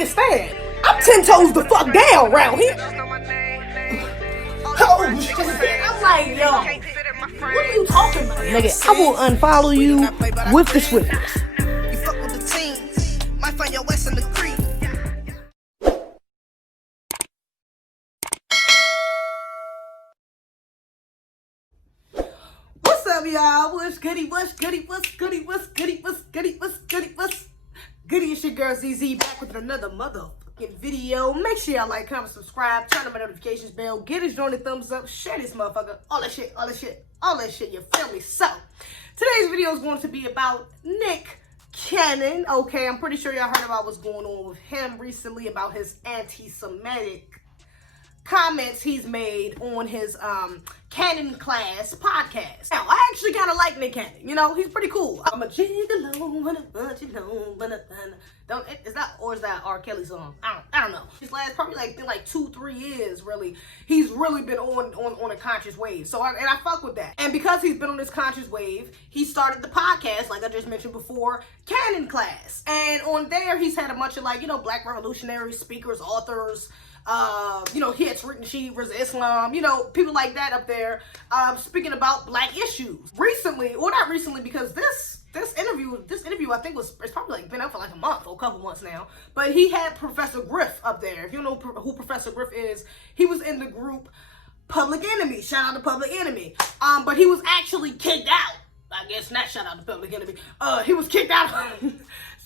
understand. I'm 10 toes the fuck down around here. Oh shit. I'm like, yo, what are you talking about? Nigga, I will unfollow you with the swiftness. You fuck with the team, might find your ass in the creek. What's up, y'all? What's goody? What's goody? What's goody? What's goody? What's goody? What's goody? What's goody? It's your girl Zeze back with another motherfucking video. Make sure y'all like, comment, subscribe, turn on my notifications bell, get us join the thumbs up, share this motherfucker, all that shit, all that shit, all that shit. You feel me? So today's video is going to be about Nick Cannon. Okay, I'm pretty sure y'all heard about what's going on with him recently about his anti-Semitic comments he's made on his Cannon Class podcast. Now, I actually kind of like Nick Cannon. You know, he's pretty cool. I'm a gigolo, when a bunch of don't, is that R. Kelly song? I don't know. His last probably like 2-3 years, really, he's really been on a conscious wave. So I fuck with that. And because he's been on this conscious wave, he started the podcast, like I just mentioned before, Cannon Class. And on there, he's had a bunch of Black revolutionary speakers, authors. He had Tariq Nasheed versus Islam, people like that up there, speaking about Black issues. Recently, or not recently, because this interview I think it's probably been up for a month or a couple months now, but he had Professor Griff up there. If you know who Professor Griff is, he was in the group Public Enemy. Shout out to Public Enemy. But he was actually kicked out. I guess not shout out to Public Enemy. He was kicked out of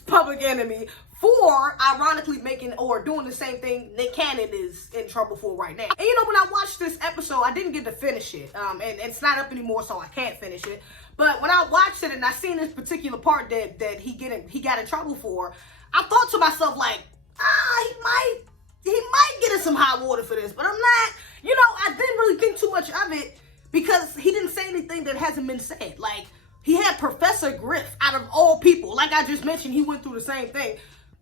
Public Enemy for ironically making or doing the same thing Nick Cannon is in trouble for right now. And when I watched this episode, I didn't get to finish it. And it's not up anymore, so I can't finish it. But when I watched it and I seen this particular part that he got in trouble for, I thought to myself he might get in some hot water for this, but I'm not. I didn't really think too much of it because he didn't say anything that hasn't been said. He had Professor Griff, out of all people, like I just mentioned, he went through the same thing.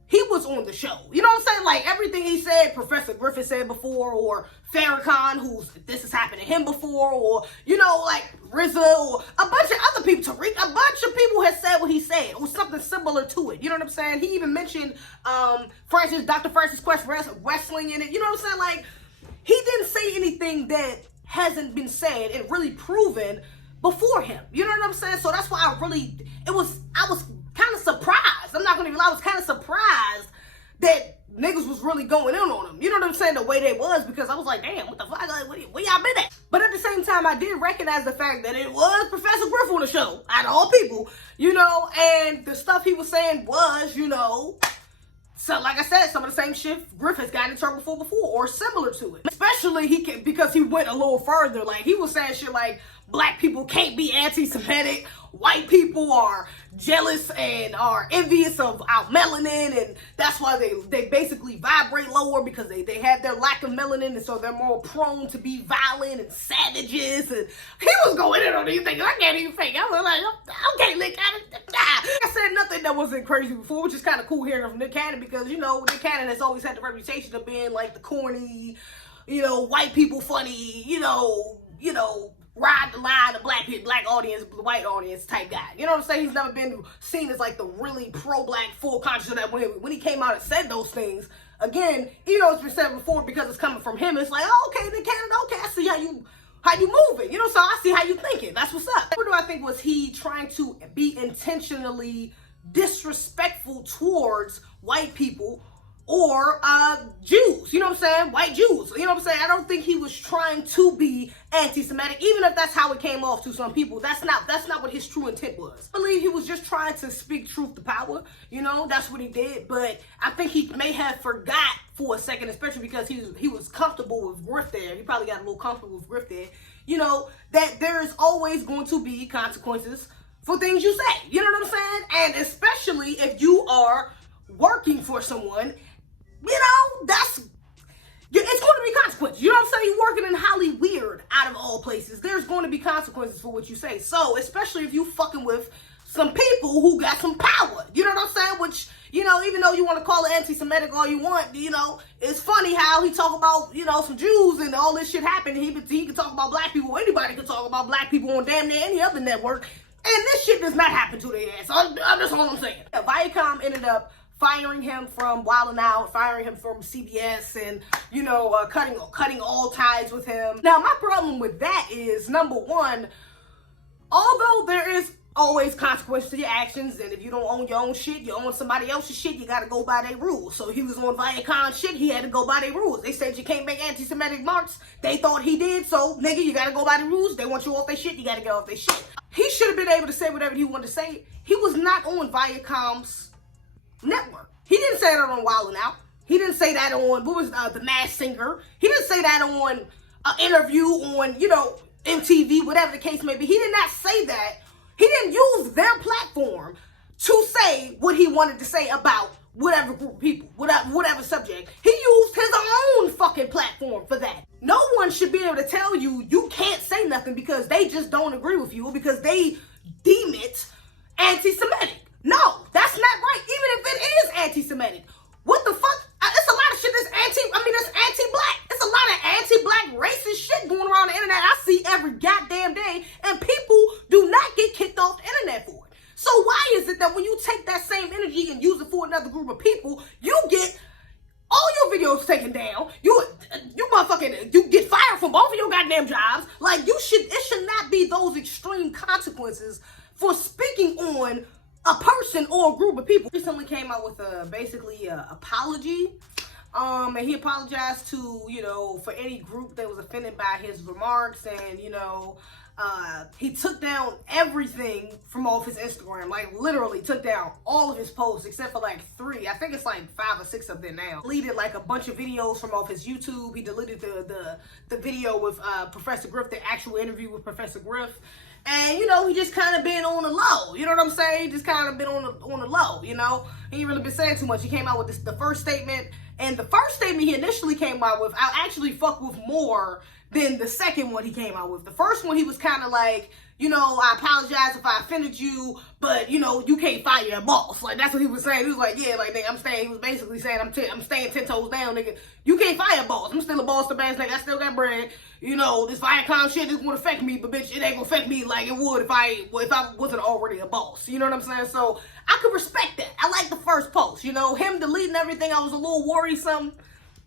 He was on the show. You know what I'm saying? Everything he said, Professor Griffin said before, or Farrakhan, this has happened to him before, or, RZA, or a bunch of other people, Tariq, a bunch of people had said what he said, or something similar to it. You know what I'm saying? He even mentioned Dr. Francis Quest wrestling in it. You know what I'm saying? He didn't say anything that hasn't been said and really proven before him. You know what I'm saying? So that's why I was kind of surprised. I'm not gonna even lie, I was kind of surprised that niggas was really going in on him. You know what I'm saying? The way they was, because I was like, damn, what the fuck? Where y'all been at? But at the same time, I did recognize the fact that it was Professor Griff on the show, out of all people, and the stuff he was saying was, so like I said, some of the same shit Griff has gotten in trouble for before, or similar to it. Especially because he went a little further. He was saying shit like, Black people can't be anti-Semitic, white people are jealous and are envious of our melanin, and that's why they basically vibrate lower, because they have their lack of melanin, and so they're more prone to be violent and savages. And he was going in on these things. I can't even fake. I was like, okay, Nick Cannon. I said nothing that wasn't crazy before, which is kind of cool hearing from Nick Cannon, because Nick Cannon has always had the reputation of being the corny, white people funny, ride the line, the black audience, the white audience type guy. You know what I'm saying? He's never been seen as the really pro-black, full conscious of that. When he came out and said those things, again, it's been said before, because it's coming from him. It's like, oh, okay, Nick Cannon, okay, I see how you moving. So I see how you thinking. That's what's up. What do I think was he trying to be intentionally disrespectful towards white people or Jews, white Jews, I don't think he was trying to be anti-Semitic, even if that's how it came off to some people. That's not what his true intent was. I believe he was just trying to speak truth to power, that's what he did. But I think he may have forgot for a second, especially because he was comfortable with Griff there. He probably got a little comfortable with Griff there, that there is always going to be consequences for things you say, you know what I'm saying? And especially if you are working for someone, it's going to be consequences. You know what I'm saying? You're working in Hollywood, out of all places. There's going to be consequences for what you say. So, especially if you fucking with some people who got some power. You know what I'm saying? Which, even though you want to call it anti-Semitic all you want, it's funny how he talk about, some Jews and all this shit happened. He can talk about black people. Anybody can talk about black people on damn near any other network. And this shit does not happen to their ass. That's all I'm saying. Viacom ended up firing him from Wellin Out, firing him from CBS, and, you know, cutting all ties with him. Now, my problem with that is, number one, although there is always consequence to your actions, and if you don't own your own shit, you own somebody else's shit, you gotta go by their rules. So he was on Viacom shit, he had to go by their rules. They said you can't make anti-Semitic marks, they thought he did, so nigga, you gotta go by the rules. They want you off their shit, you gotta get off their shit. He should have been able to say whatever he wanted to say. He was not on Viacom's network. He didn't say that on Wellin Out. He didn't say that on, what was The Masked Singer. He didn't say that on an interview on, you know, MTV, whatever the case may be. He did not say that. He didn't use their platform to say what he wanted to say about whatever group of people, whatever subject. He used his own fucking platform for that. No one should be able to tell you you can't say nothing because they just don't agree with you, because they deem it anti-Semitic. No, that's not right, even if it is anti-Semitic. What the fuck? It's a lot of shit that's anti-black. It's a lot of anti-black racist shit going around the internet I see every goddamn day, and people do not get kicked off the internet for it. So why is it that when you take that same energy and use it for another group of people, you get all your videos taken down, you get fired from both of your goddamn jobs? Like, it should not be those extreme consequences for speaking on a person or a group of people. Recently came out with basically an apology. And he apologized to, you know, for any group that was offended by his remarks, and, you know, he took down everything from off his Instagram, like literally took down all of his posts except for like 3. I think it's like 5 or 6 of them now. Deleted like a bunch of videos from off his YouTube. He deleted the video with Professor Griff, the actual interview with Professor Griff. And, you know, he just kind of been on the low. You know what I'm saying? Just kind of been on the low, you know? He ain't really been saying too much. He came out with the first statement. And the first statement he initially came out with, I actually fuck with more than the second one he came out with. The first one, he was kind of like, you know, I apologize if I offended you, but, you know, you can't fire your boss. Like, that's what he was saying. He was like, yeah, like, nigga, I'm staying. He was basically saying, I'm staying 10 toes down, nigga. You can't fire a boss. I'm still a boss to bass, nigga. I still got bread. You know, this Viacom shit is gonna affect me, but bitch, it ain't gonna affect me like it would if I wasn't already a boss. You know what I'm saying? So I could respect that. I like the first post. You know, him deleting everything, I was a little worrisome.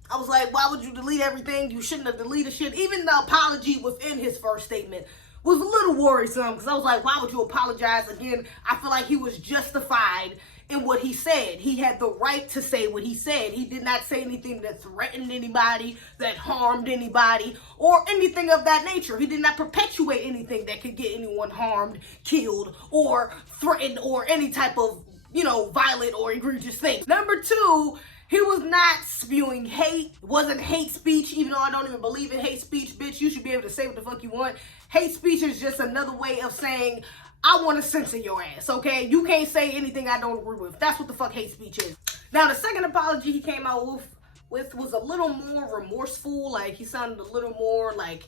I was like, why would you delete everything? You shouldn't have deleted shit. Even the apology within his first statement was a little worrisome, because I was like, why would you apologize? Again, I feel like he was justified in what he said. He had the right to say what he said. He did not say anything that threatened anybody, that harmed anybody, or anything of that nature. He did not perpetuate anything that could get anyone harmed, killed, or threatened, or any type of, you know, violent or egregious thing. Number 2, he was not spewing hate. It wasn't hate speech, even though I don't even believe in hate speech. Bitch, you should be able to say what the fuck you want. Hate speech is just another way of saying, I want to censor your ass, okay? You can't say anything I don't agree with. That's what the fuck hate speech is. Now, the second apology he came out with was a little more remorseful. Like, he sounded a little more like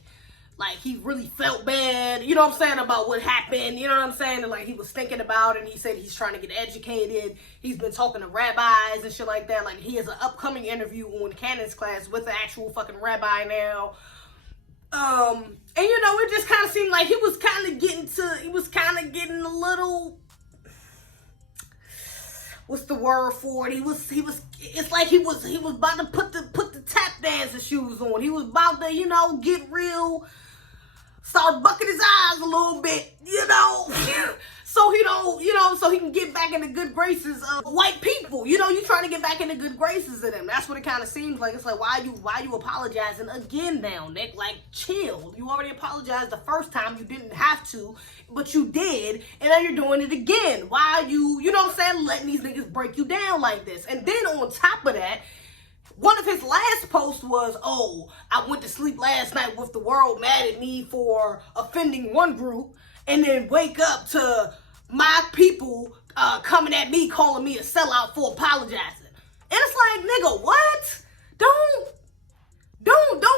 he really felt bad, you know what I'm saying, about what happened, you know what I'm saying? And like, he was thinking about it, and he said he's trying to get educated. He's been talking to rabbis and shit like that. Like, he has an upcoming interview on Canon's class with the actual fucking rabbi now. And you know, it just kind of seemed like he was kind of getting a little, what's the word for it? It's like he was about to put the tap dancer shoes on. He was about to, you know, get real, start bucking his eyes a little bit, you know, so he don't, you know, so he can get back in the good graces of white people. You know, you trying to get back in the good graces of them. That's what it kind of seems like. It's like, why you apologizing again now, Nick? Like, chill. You already apologized the first time. You didn't have to, but you did, and now you're doing it again. Why you know what I'm saying, letting these niggas break you down like this? And then on top of that, one of his last posts was, oh, I went to sleep last night with the world mad at me for offending one group, and then wake up to my people coming at me, calling me a sellout for apologizing. And it's like, nigga, what? Don't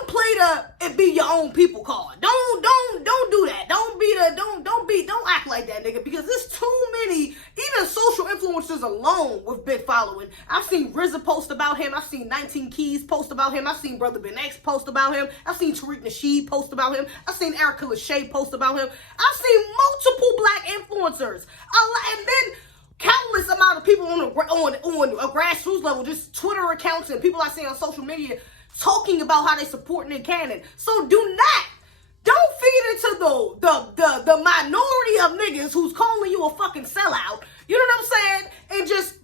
play it be your own people card. Don't do that. Don't act like that, nigga, because there's too many, even social influencers alone with big following. I've seen RZA post about him. I've seen 19 Keys post about him. I've seen Brother Ben X post about him. I've seen Tariq Nasheed post about him. I've seen Erica Lachey post about him. I've seen multiple black influencers. And then countless amount of people on a grassroots level, just Twitter accounts and people I see on social media talking about how they supporting their candidate. So don't feed into the minority of niggas who's calling you a fucking sellout. You know what I'm saying? And just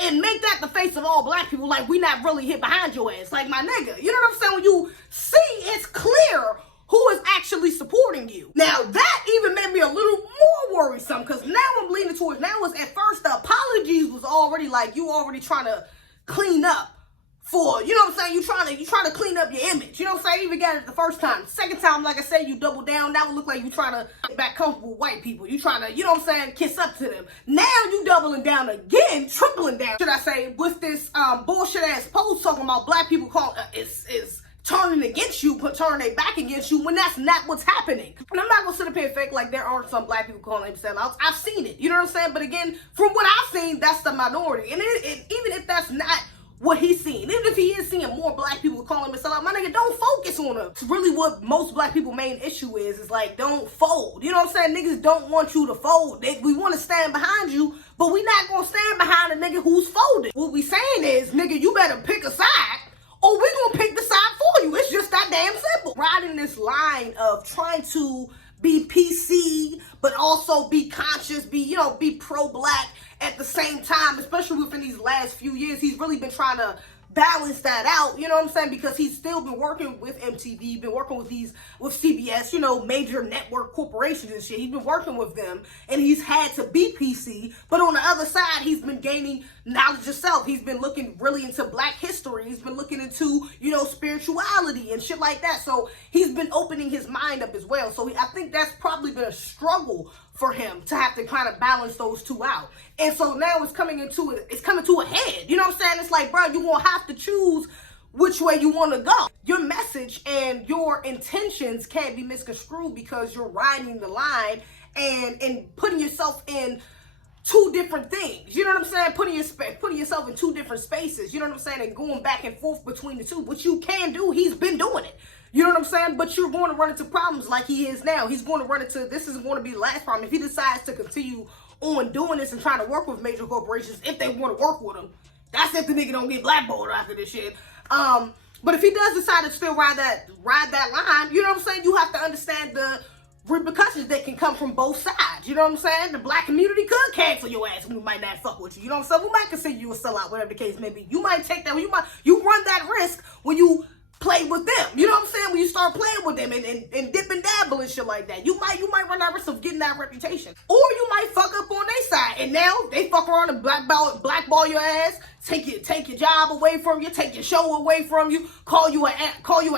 and make that the face of all black people, like we not really hit behind your ass, like my nigga. You know what I'm saying? When you see, it's clear who is actually supporting you. Now that even made me a little more worrisome, because now I'm leaning towards, now was at first the apologies was already like you already trying to clean up for, you know what I'm saying, you trying to clean up your image. You know what I'm saying? You even got it the first time. Second time, like I said, you double down. That would look like you trying to get back comfortable with white people. You trying to, you know what I'm saying, kiss up to them. Now you doubling down again, tripling down, should I say, with this bullshit ass post talking about black people is turning against you, turning their back against you, when that's not what's happening. And I'm not gonna sit up here and fake like there aren't some black people calling themselves sellouts. I've seen it, you know what I'm saying? But again, from what I've seen, that's the minority. And even if that's not what he's seeing, even if he is seeing more black people calling him a sellout, my nigga, don't focus on him. It's really what most black people main issue is like, don't fold. You know what I'm saying? Niggas don't want you to fold. We want to stand behind you, but we not gonna stand behind a nigga who's folded. What we saying is, nigga, you better pick a side, or we gonna pick the side for you. It's just that damn simple. Riding this line of trying to be PC, but also be conscious, be pro-black at the same time, especially within these last few years. He's really been trying to balance that out, you know what I'm saying? Because he's still been working with MTV, been working with CBS, you know, major network corporations and shit. He's been working with them, and he's had to be PC, but on the other side, he's been gaining knowledge of self. He's been looking really into black history. He's been looking into, you know, spirituality and shit like that. So he's been opening his mind up as well. So I think that's probably been a struggle for him to have to kind of balance those two out. And so now it's coming to a head. You know what I'm saying? It's like, bro, you're going to have to choose which way you want to go. Your message and your intentions can't be misconstrued because you're riding the line and putting yourself in two different things. You know what I'm saying? Putting yourself in two different spaces. You know what I'm saying? And going back and forth between the two, which you can do. He's been doing it. You know what I'm saying? But you're going to run into problems like he is now. He's going to run into, this is going to be the last problem. If he decides to continue on doing this and trying to work with major corporations, if they want to work with him, that's if the nigga don't get blackballed after this shit. But if he does decide to still ride that line, you know what I'm saying? You have to understand the repercussions that can come from both sides. You know what I'm saying? The black community could cancel your ass and we might not fuck with you. You know what I'm saying? We might consider you a sellout, whatever the case may be. You might take that, you run that risk when you play with them. You know what I'm saying? When you start playing with them and dip and dabble and shit like that, you might run that risk of getting that reputation. Or you might fuck up on their side and now they fuck around and blackball your ass, take your job away from you, take your show away from you, call you an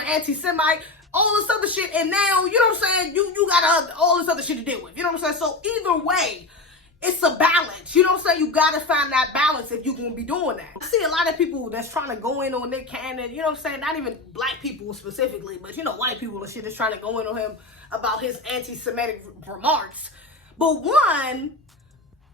anti-Semite, all this other shit, and now, you know what I'm saying, you got all this other shit to deal with. You know what I'm saying? So either way, it's a balance. You know what I'm saying? You gotta find that balance if you're gonna be doing that. I see a lot of people that's trying to go in on their candidate, you know what I'm saying? Not even black people specifically, but you know, white people and shit that's trying to go in on him about his anti-Semitic remarks. But one,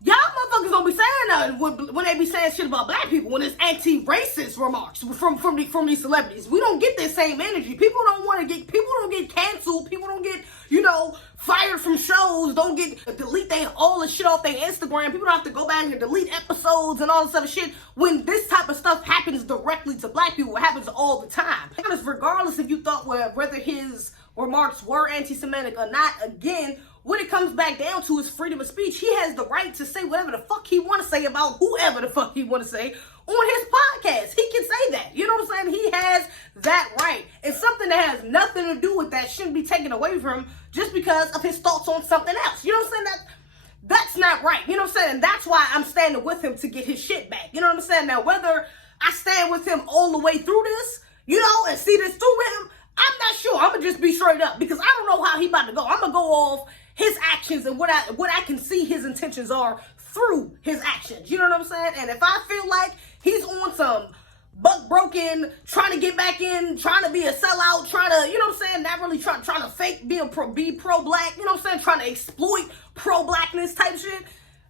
y'all motherfuckers don't be saying nothing when they be saying shit about black people, when it's anti-racist remarks from these celebrities. We don't get this same energy. People don't get canceled. People don't get, you know, fired from shows. Don't get delete all the shit off their Instagram. People don't have to go back and delete episodes and all this other shit. When this type of stuff happens directly to black people, it happens all the time. Regardless if you thought whether his remarks were anti-Semitic or not, again, what it comes back down to is freedom of speech. He has the right to say whatever the fuck he want to say about whoever the fuck he want to say on his podcast. He can say that. You know what I'm saying? He has that right. And something that has nothing to do with that shouldn't be taken away from him just because of his thoughts on something else. You know what I'm saying? That's not right. You know what I'm saying? And that's why I'm standing with him to get his shit back. You know what I'm saying? Now, whether I stand with him all the way through this, you know, and see this through with him, I'm not sure. I'm going to just be straight up because I don't know how he about to go. I'm going to go off his actions and what I can see his intentions are through his actions. You know what I'm saying? And if I feel like he's on some buck broken, trying to get back in, trying to be a sellout, trying to, you know what I'm saying, not really trying to fake be pro-black, you know what I'm saying, trying to exploit pro-blackness type shit,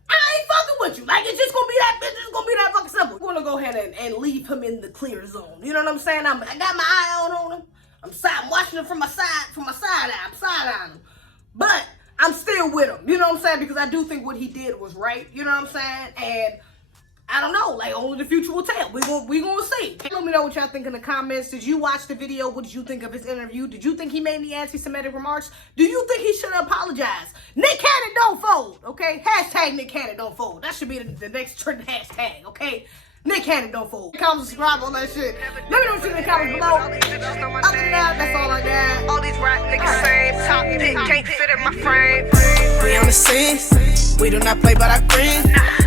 I ain't fucking with you. Like, it's just gonna be that fucking simple. We're gonna go ahead and leave him in the clear zone. You know what I'm saying? I got my eye on him. I'm watching him from my side eye. I'm side-eyeing him. But I'm still with him. You know what I'm saying? Because I do think what he did was right. You know what I'm saying? And I don't know, like, only the future will tell. We gonna see. Let me know what y'all think in the comments. Did you watch the video? What did you think of his interview? Did you think he made any anti-Semitic remarks? Do you think he should apologize? Nick Cannon don't fold, okay? Hashtag Nick Cannon don't fold. That should be the next trending hashtag, okay? Nick Cannon don't fold. Comment, subscribe, all that shit. Let me know what you think in the comments below. Other than that, that's all I got. All these rap niggas same. Top pick can't fit in my frame. We on the scene. We do not play but I green.